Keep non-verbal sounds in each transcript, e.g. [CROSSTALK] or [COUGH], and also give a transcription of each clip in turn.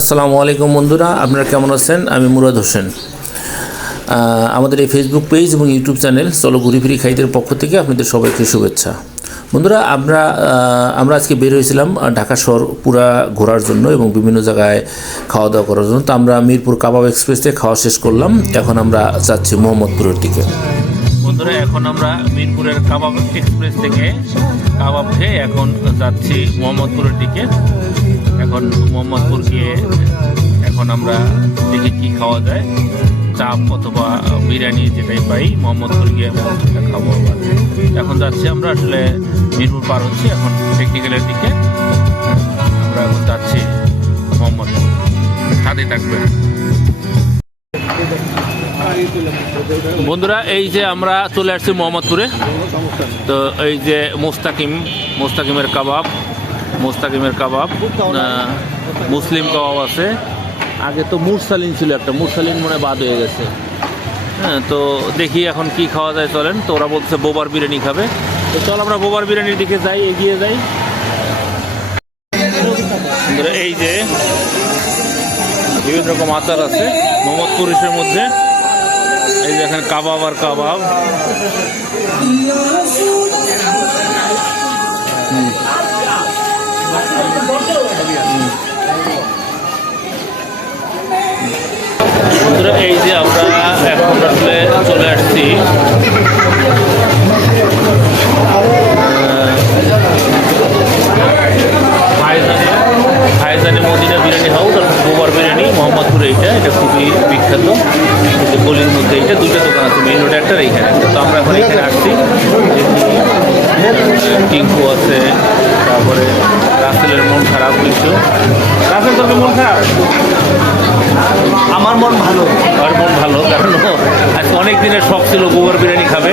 আসসালামু আলাইকুম বন্ধুরা, আপনারা কেমন আছেন? আমি মুরাদ হোসেন। আমাদের এই ফেসবুক পেজ এবং ইউটিউব চ্যানেল চলো ঘুরি ফিরি খাইদের পক্ষ থেকে আপনাদের সবাইকে শুভেচ্ছা। বন্ধুরা, আমরা আমরা আজকে বের হয়েছিলাম ঢাকা শহর পুরা ঘোরার জন্য এবং বিভিন্ন জায়গায় খাওয়া দাওয়া করার জন্য। তো আমরা মিরপুর কাবাব এক্সপ্রেস খাওয়া শেষ করলাম। এখন আমরা যাচ্ছি মোহাম্মদপুরের দিকে। বন্ধুরা, এখন আমরা মিরপুরের কাবাব এক্সপ্রেস থেকে কাবাব খেয়ে এখন যাচ্ছি মোহাম্মদপুরের দিকে। এখন মোহাম্মদপুর গিয়ে এখন আমরা দেখি কি খাওয়া যায়। চাপ অথবা বিরিয়ানি যেটাই পাই, মোহাম্মদপুর গিয়ে সেটা খাব আবার। এখন যাচ্ছি আমরা আসলে মিরপুর পার হচ্ছি, এখন টেকনিক্যালের দিকে। আমরা এখন যাচ্ছি মোহাম্মদপুর। সাথে থাকবেন। বন্ধুরা, এই যে আমরা চলে আসছি মোহাম্মদপুরে। তো এই যে মোস্তাকিম, মোস্তাকিমের কাবাব। মোস্তাকিমের কাবাব মুসলিম কাবাব আছে। আগে তো মুরসালিন ছিল একটা, মুরসালিন মনে বাদ হয়ে গেছে। হ্যাঁ তো দেখি এখন কি খাওয়া যায়, চলেন। তো ওরা বলছে বোবার বিরিয়ানি খাবে। তো চল আমরা বোবার বিরিয়ানির দিকে যাই, এগিয়ে যাই। এই যে বিভিন্ন রকম আচার আছে, মোহাম্মদ ইসের মধ্যে। এই যে এখানে কাবাব আর কাবাব। হায়দানি মদিনা বিরিয়ানি হাউস আর গোবার বিরিয়ানি, মোহাম্মদপুর এইটা, এটা খুবই বিখ্যাত। গলির মধ্যে এইটা দুটো দোকান আছে মেইন রোডে একটা এইখানে একটা। তো আমরা এখন এখানে আসছি। টিঙ্কু আছে তারপরে রাসেলের মন খারাপ কিছু রাসেল তোর মন খারাপ? আমার মন ভালো। আর মন ভালো কারণ আজকে অনেক দিনের শখ ছিল গোবর বিরিয়ানি খাবে।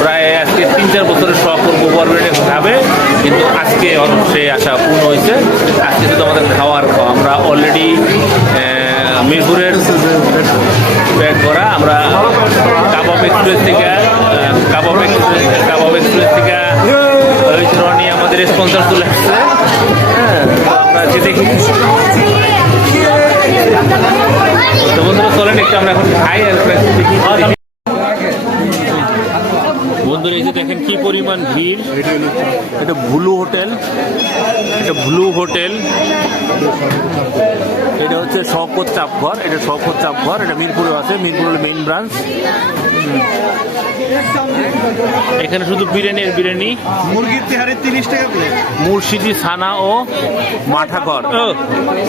প্রায় আজকে তিন চার বছরের শখ ওর গোবর বিরিয়ানি খাবে। কিন্তু আজকে সেই আশা পূর্ণ হয়েছে। আজকে শুধু আমাদের খাওয়ার খাওয়া আমরা অলরেডি মিরপুরের ব্যাগ করা। আমরা কাবাব এক্সপ্রেস থেকে কাবাব এক্সপ্রেস কাবাব এক্সপ্রেস থেকে আমাদের স্পন্সর তুলে আসছে। বন্ধুরা, চলেন একটু, আমরা এখন খাই আর বন্ধুরা, এই যে দেখেন কি পরিমাণ ভিড়। এটা ভুলু হোটেল। এটা ভুলু হোটেল। এটা হচ্ছে শওকত চাপঘর এটা শওকত চাপঘর এটা মিরপুরে আছে মিরপুরের মেইন ব্রাঞ্চ এখানে শুধু বিরিয়ানি আর বিরিয়ানি। মুরগির তেহারে তিরিশ টাকা প্লেট মুর্শিদি সানা ও মাঠাঘর ও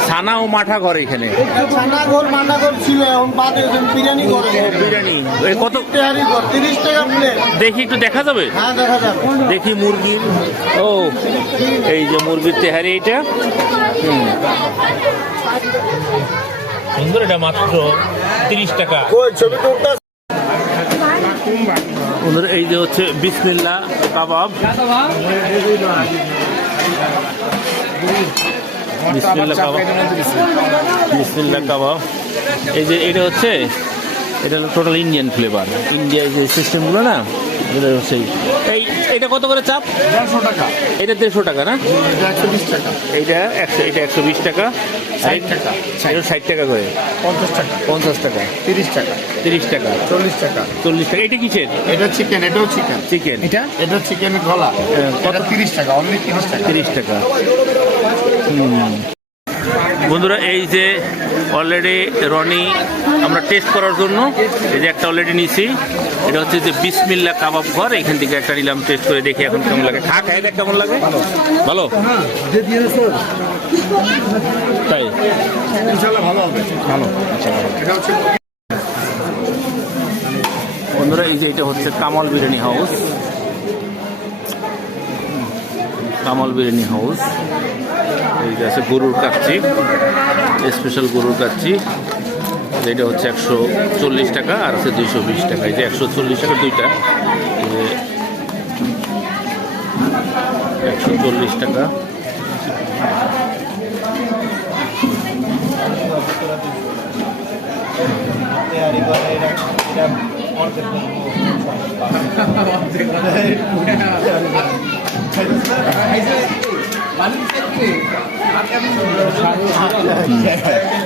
সানা ও মাঠাঘর এখানে। ছানাগর মান্ডাগর ছিল এখন বাদে বিরিয়ানি করে। বিরিয়ানি। কত? তেহারি ঘর তিরিশ টাকা প্লেট দেখি একটু দেখা যাবে? হ্যাঁ দেখা যাবে। দেখি মুরগির। ও এই যে মুরগির তেহারি এটা হুম। সুন্দর এটা মাত্র তিরিশ টাকা। তো এই যে হচ্ছে বিসমিল্লা কাবাব। বিসমিল্লা কাবাব। বিসমিল্লা কাবাব। এই যে এটা হচ্ছে এটা টোটাল ইন্ডিয়ান ফ্লেভার ইন্ডিয়ায় যে সিস্টেমগুলো না এই এটা কত করে চাপ? দেড়শো টাকা। এটা দেড়শো টাকা না? এটা একশো বিশ টাকা। এইটা একশো এটা একশো বিশ টাকা। ষাট টাকা এটা ষাট টাকা করে। পঞ্চাশ টাকা। পঞ্চাশ টাকা। তিরিশ টাকা। তিরিশ টাকা। চল্লিশ টাকা। চল্লিশ টাকা। এটা কিসের? এটা চিকেন এটাও চিকেন। চিকেন। এটা এটা চিকেন গলা। কত? তিরিশ টাকা অনলি তিরিশ টাকা। তিরিশ টাকা। বন্ধুরা এই যে অলরেডি রনি আমরা টেস্ট করার জন্য এই যে একটা অলরেডি নিছি। এটা হচ্ছে যে বিসমিল্লা কাবাব ঘর এখান থেকে একটা নিলাম টেস্ট করে দেখি এখন কেমন লাগে। খা খাই দেখ কেমন লাগে। ভালো? তাই? ভালো হবে। ভালো বন্ধুরা এই যে এটা হচ্ছে কামাল বিরিয়ানি হাউস। কামাল বিরিয়ানি হাউস। এই যে আছে গরুর কাচ্চি স্পেশাল গরুর কাচ্চি। এটা হচ্ছে একশো চল্লিশ টাকা আর আছে দুইশো বিশ টাকা। এই যে একশো চল্লিশ টাকা দুইটা। একশো চল্লিশ টাকা।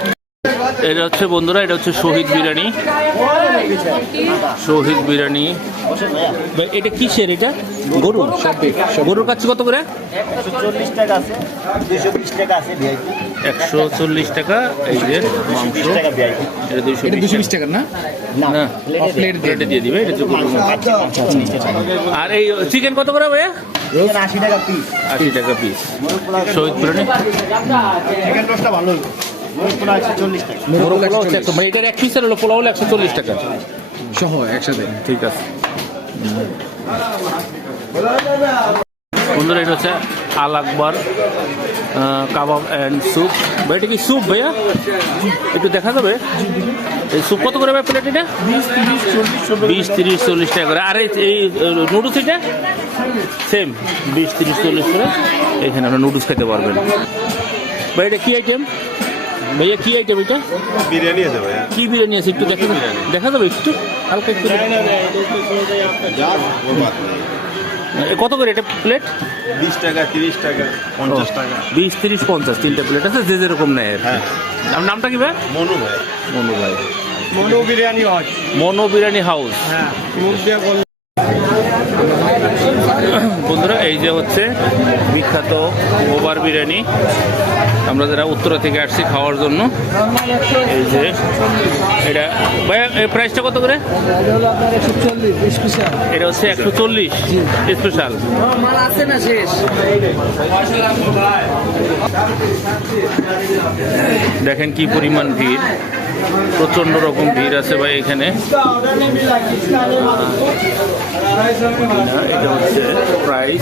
[LAUGHS] এটা হচ্ছে বন্ধুরা এটা হচ্ছে শহীদ বিরিয়ানি শহীদ বিরিয়ানি ভাই, এটা কিসের এটা? গরু গরুর কাছে কত করে? একশো চল্লিশ টাকা টাকা টাকা এই যে মাংস। টাকা এটা দুইশো বিশ টাকার না? না প্লেট দিয়ে প্লেটে দিয়ে দিবে এটা হচ্ছে গরুর মাংস। আর এই চিকেন কত করে ভাইয়া আশি টাকা পিস আশি টাকা পিস শহীদ বিরিয়ানি চিকেন রোস্টটা ভালো এটার এক পিসের পোলাও একশো চল্লিশ টাকা ঠিক আছে এটা হচ্ছে আল আকবর কাবাব অ্যান্ড স্যুপ ভাই, এটা কি স্যুপ ভাইয়া? একটু দেখা যাবে? এই স্যুপ কত করে ভাই প্লেট এটা? বিশ, তিরিশ, চল্লিশ টাকা করে। আর এই- এই নুডলস এটা? সেম বিশ, তিরিশ, চল্লিশ করে। এখানে আপনার নুডলস খেতে পারবেন। ভাই, এটা কি আইটেম ভাইয়া কি আইটেম এটা? বিরিয়ানি আছে ভাইয়া। কি বিরিয়ানি আছে? একটু দেখা যাবে দেখা যাবে একটু? হালকা একটু এ কত করে এটা প্লেট বিশ টাকা তিরিশ টাকা পঞ্চাশ টাকা। বিশ তিরিশ পঞ্চাশ তিনটা প্লেট আছে যে যেরকম নেয় আর হ্যাঁ। নামটা কি ভাই মনু ভাই। মনু ভাই। মনো বিরিয়ানি হয় মনো বিরিয়ানি হাউস হ্যাঁ বন্ধুরা এই যে হচ্ছে বিখ্যাত ওভার বিরিয়ানি। আমরা যারা উত্তরা থেকে আসছি খাওয়ার জন্য, এই যে এটা, ভাইয়া, এই প্রাইসটা কত করে? এটা হচ্ছে একশো চল্লিশ স্পেশাল দেখেন কি পরিমাণ ভিড় প্রচণ্ড রকম ভিড় আছে ভাই এখানে। এটা হচ্ছে প্রাইস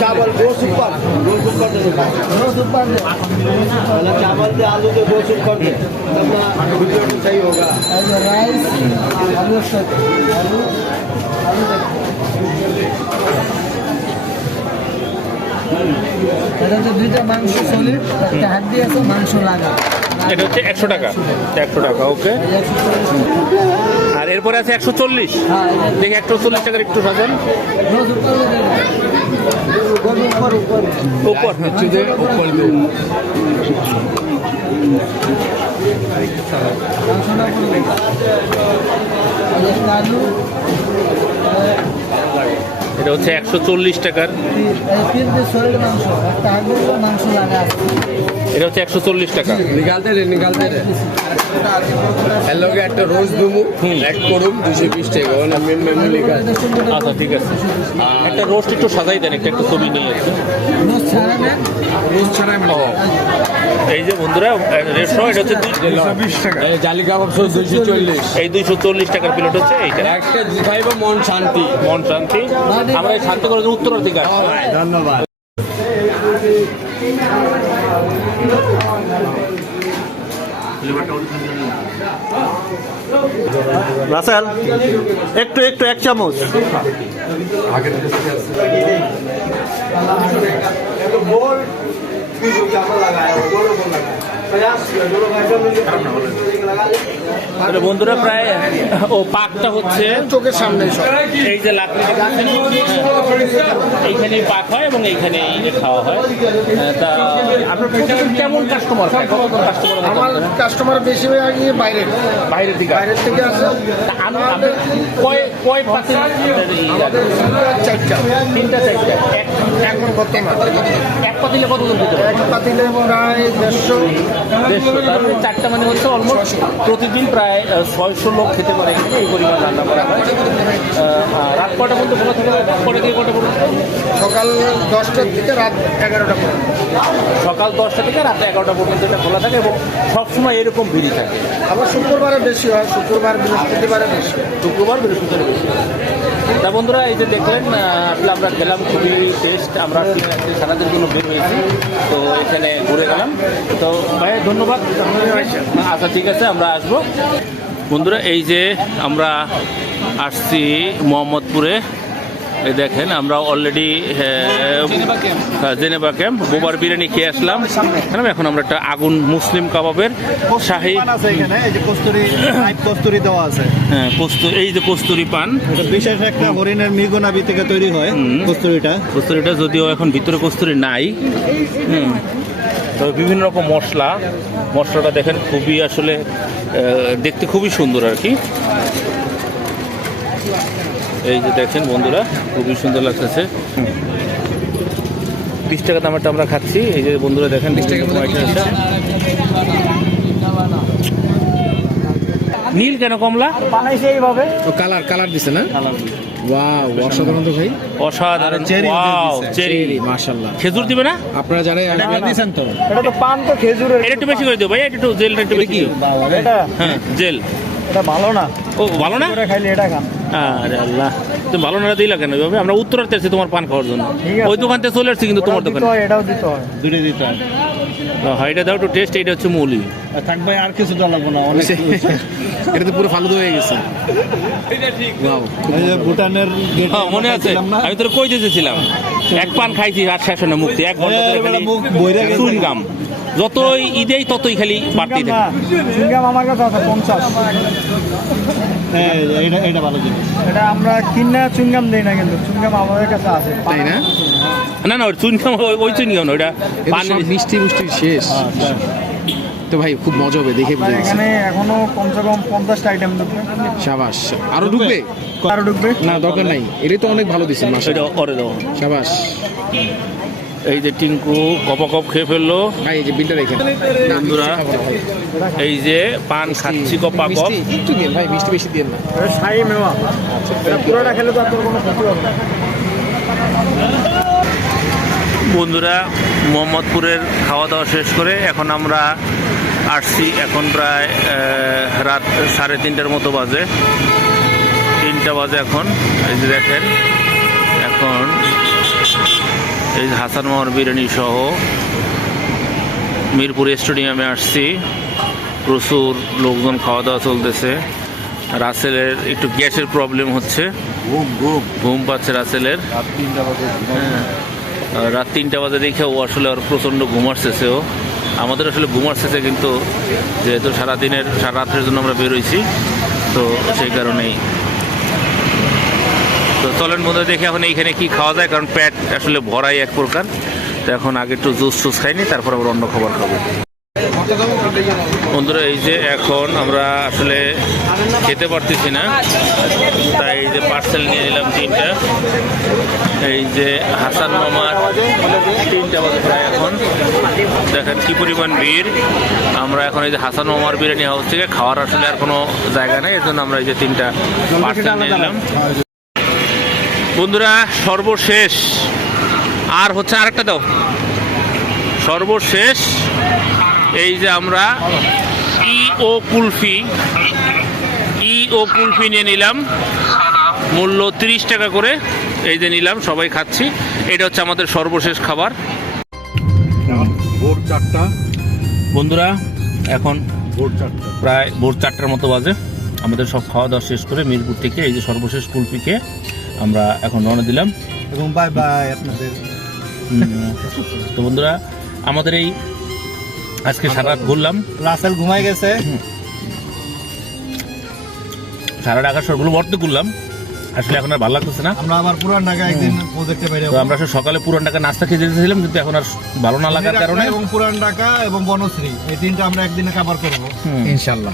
चावल गो सुपर गो सुपर दे चावल दे आलू दे गो सुपर दे वीडियो में सही होगा এটা হচ্ছে দুইটা মাংস সলিড একটা হাড্ডি আছে মাংস লাগা এটা হচ্ছে একশো টাকা একশো টাকা ওকে আর এরপরে আছে একশো চল্লিশ। দেখে, একশো চল্লিশ টাকার একটু সাজেন। উপর হচ্ছে এটা হচ্ছে একশো চল্লিশ টাকার। এটা হচ্ছে একশো চল্লিশ টাকা। নিকালতে নিকালতে এর লগে একটা রোজ দুমু এক করুম দুশো বিশ টাকা ওখানে মেন মেনু লেখা। আছে। আচ্ছা ঠিক আছে। একটা রোস্ট একটু সাজাই দেন একটা একটু ছবি নিয়ে রোজ রোজ এই যে বন্ধুরা রেস্ট এটা হচ্ছে দুই- এই জালি কাবাব সহ দুইশো চল্লিশ। এই দুইশো চল্লিশ টাকার প্লেট হচ্ছে এইটা। একটা খাইব মন শান্তি। মন শান্তি। আমরা এই শান্তি করে উত্তর দিকে রাসেল একটু একটু এক চামচ। তাহলে বন্ধুরা প্রায় ও পাকটা হচ্ছে চোখের সামনে এই যে এইখানেই পাক হয় এবং এইখানেই খাওয়া হয়। আহ, তা আপনার প্রতিদিন কেমন কাস্টমার কাস্টমার আমার কাস্টমার বেশি হয়ে বাইরে। বাইরের দিকে বাইরের থেকে আসে আমি কয় কয় পার্সেন্ট চারটা। তিনটা চারটা। এক এখন বর্তমান। এক পাতিলে দিতে এক পাতিলে প্রায় দেড়শো দেড়শো চারটা মানে হচ্ছে অলমোস্ট প্রতিদিন প্রায় ছয়শো লোক খেতে পারে এখানে এই পরিমাণ রান্না করা হয়। রাত কটা পর্যন্ত খোলা থাকে? রাত কটা থেকে কটা পর্যন্ত? সকাল দশটার থেকে রাত এগারোটা পর্যন্ত। সকাল দশটা থেকে রাত এগারোটা পর্যন্ত এটা খোলা থাকে এবং সবসময় এরকম ভিড়ই থাকে। আবার শুক্রবারে বেশি হয় শুক্রবার বৃহস্পতিবারে বেশি শুক্রবার বৃহস্পতিবার বেশি তা বন্ধুরা, এই যে দেখলেন আসলে আমরা গেলাম খুবই বেস্ট আমরা সারাদিন জন্য বের হয়েছি, তো এখানে ঘুরে গেলাম। তো ভাই, ধন্যবাদ। আচ্ছা ঠিক আছে, আমরা আসব। বন্ধুরা, এই যে আমরা আসছি মোহাম্মদপুরে। এই দেখেন আমরা already Geneva camp Bobar biryani খেয়ে আসলাম। এখন আমরা একটা আগুন মুসলিম কাবাবের শাহি কস্তুরি দেওয়া আছে। হ্যাঁ, এই যে কস্তুরি পান। বিশেষ একটা হরিণের মৃগনাভি থেকে তৈরি হয়। কস্তুরিটা। কস্তুরিটা যদিও এখন ভিতরে কস্তুরি নাই। হুম। তবে বিভিন্ন রকম মশলা মশলাটা দেখেন খুবই আসলে দেখতে খুবই সুন্দর আর কি। এই যে দেখেন বন্ধুরা খুবই সুন্দর লাগতেছে। বিশ টাকা দামেরটা আমরা খাচ্ছি। এই যে বন্ধুরা দেখেন বিশ টাকা নীল কেন কমলা? বানাইছে এইভাবে। ও কালার কালার দিছে না? ওয়াও অসাধারণ তো ভাই। অসাধারণ চেরি ওয়াও চেরি। মাশাআল্লাহ। খেজুর দিবে না? আপনারা যারা আসবেন দিছেন তো? এটা তো পান তো খেজুরের। এটা একটু বেশি করে দিও ভাই এটা একটু জেলটা একটু বেশি দিও। এটা হ্যাঁ জেল। এটা ভালো না। ও ভালো না? খাইলে এটা খান। আরে আল্লাহ। তুমি ভালো না দিলা কেন এভাবে? আমরা উত্তরাতে আসছি তোমার পান খাওয়ার জন্য। ওই দোকান থেকে চলে আসছি কিন্তু তোমার দোকানে। এটাও দিতে হয়। দুটো দিতে হয়। এটা দাও একটু টেস্ট এটা হচ্ছে মৌলি। আর থাক আর কিছু দেওয়া লাগবে না অনেক এটা তো পুরো ফালতু হয়ে গেছে। ওয়াও এই যে ভুটানের হ্যাঁ মনে আছে। আমি তোর কই দিতেছিলাম এক পান খাইছি আর শেষ না মুক্তি এক ঘণ্টা ধরে খালি মুখ বইরা গেছে। চুইংগাম যতই ঈদেই ততই খালি বাড়তেই থাকে। চুইংগাম আমার কাছে আছে পঞ্চাশ। হ্যাঁ এটা এটা ভালো জিনিস। এটা আমরা কিনা চুইংগাম দেই না কিন্তু চুইংগাম আমাদের কাছে আছে। তাই না? না না ওই চুইংগাম ওই- না ওটা এটা মিষ্টি মিষ্টি শেষ। তো ভাই খুব মজা হবে দেখে বুঝে এখানে এখনও কমসে কম পঞ্চাশটা আইটেম ঢুকবে? সাবাস আরও ঢুকবে? আরও ঢুকবে? না দরকার নাই। এটাই তো অনেক ভালো দিচ্ছেন এটা করে দাও সাবাস। এই যে টিঙ্কু কপ কপ খেয়ে ফেলল। এই যে বিলটা দেখেন। বন্ধুরা এই যে পান খাচ্ছি কপা কপ মিষ্টি একটু দিন ভাই মিষ্টি বেশি দিন না। এটা মেওয়া পুরোটা খেলে তো আপনার কোনো ক্ষতি হবে না। বন্ধুরা মোহাম্মদপুরের খাওয়া দাওয়া শেষ করে এখন আমরা আসছি এখন প্রায় রাত সাড়ে তিনটার মতো বাজে। তিনটা বাজে এখন এই যে দেখেন এখন এই হাসান মোহর বিরিয়ানি সহ মিরপুর স্টেডিয়ামে আসছি। প্রচুর লোকজন খাওয়া দাওয়া চলতেছে। রাসেলের একটু গ্যাসের প্রবলেম হচ্ছে। ঘুম পাচ্ছে রাসেলের। রাত তিনটা বাজে হ্যাঁ। আর রাত তিনটা বাজে দেখে ও আসলে ওর প্রচণ্ড ঘুম আসতেছে ও। আমাদের আসলে ঘুম আসতেছে কিন্তু যেহেতু সারাদিনের সারা রাত্রের জন্য আমরা বেরোইছি তো সেই কারণেই তো চলেন বন্ধু দেখি এখন এইখানে কি খাওয়া যায়, কারণ পেট আসলে ভরাই এক প্রকার। তো এখন আগে একটু জুস টুস খাইনি, তারপর আবার অন্য খাবার খাব। বন্ধুরা, এই যে এখন আমরা আসলে খেতে পারতেছি না, তাই এই যে পার্সেল নিয়ে নিলাম তিনটা। এই যে হাসান মামার তিনটা বাজে প্রায় এখন। দেখেন কি পরিমাণ ভিড়। আমরা এখন এই যে হাসান মামার বিরিয়ানি হাউস থেকে খাওয়ার আসলে আর কোনো জায়গা নেই, এর জন্য আমরা এই যে তিনটা পার্সেল নিয়ে নিলাম। বন্ধুরা সর্বশেষ। আর হচ্ছে আরেকটা দাও। সর্বশেষ এই যে আমরা ই ও কুলফি ই ও কুলফি নিয়ে নিলাম। মূল্য তিরিশ টাকা করে এই যে নিলাম সবাই খাচ্ছি। এটা হচ্ছে আমাদের সর্বশেষ খাবার। ভোর চারটা। বন্ধুরা এখন ভোর চারটা। প্রায় ভোর চারটার মতো বাজে। আমাদের সব খাওয়া দাওয়া শেষ করে মিরপুর থেকে এই যে সর্বশেষ কুলফিকে আমরা এখন রওনা দিলাম। এবং বাই বাই আপনাদের। তো বন্ধুরা আমাদের এই আজকে সারা রাত ঘুরলাম। রাসেল ঘুমাই গেছে। সারা ঢাকার সবগুলো মর্তে ঘুরলাম। আসলে এখন আর ভালো লাগতেছে না। আমরা আবার পুরান ঢাকা একদিন প্রজেক্টে বাইরে তো আমরা আসলে সকালে পুরান ঢাকা নাস্তা খেয়ে যেতেছিলাম কিন্তু এখন আর ভালো না লাগার কারণে। এবং পুরান ঢাকা এবং বনশ্রী এই তিনটা আমরা একদিনে কাভার করব। ইনশাআল্লাহ।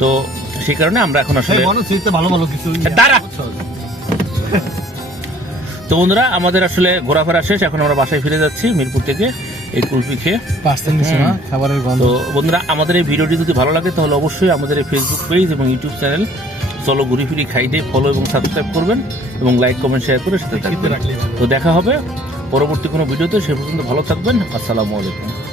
তো সেই কারণে আমরা এখন আসলে বনশ্রীতে ভালো ভালো কিছু দাঁড়া। তো বন্ধুরা আমাদের আসলে ঘোরাফেরা শেষ এখন আমরা বাসায় ফিরে যাচ্ছি মিরপুর থেকে এই কুলফি খেয়ে। খাবারের গন্ধ। তো বন্ধুরা আমাদের এই ভিডিওটি যদি ভালো লাগে তাহলে অবশ্যই আমাদের এই ফেসবুক পেজ এবং ইউটিউব চ্যানেল চলো ঘুরি ফিরি খাইতে ফলো এবং সাবস্ক্রাইব করবেন এবং লাইক কমেন্ট শেয়ার করে সাথে থাকবেন। তো দেখা হবে পরবর্তী কোনো ভিডিওতে সে পর্যন্ত ভালো থাকবেন। আসসালামু আলাইকুম।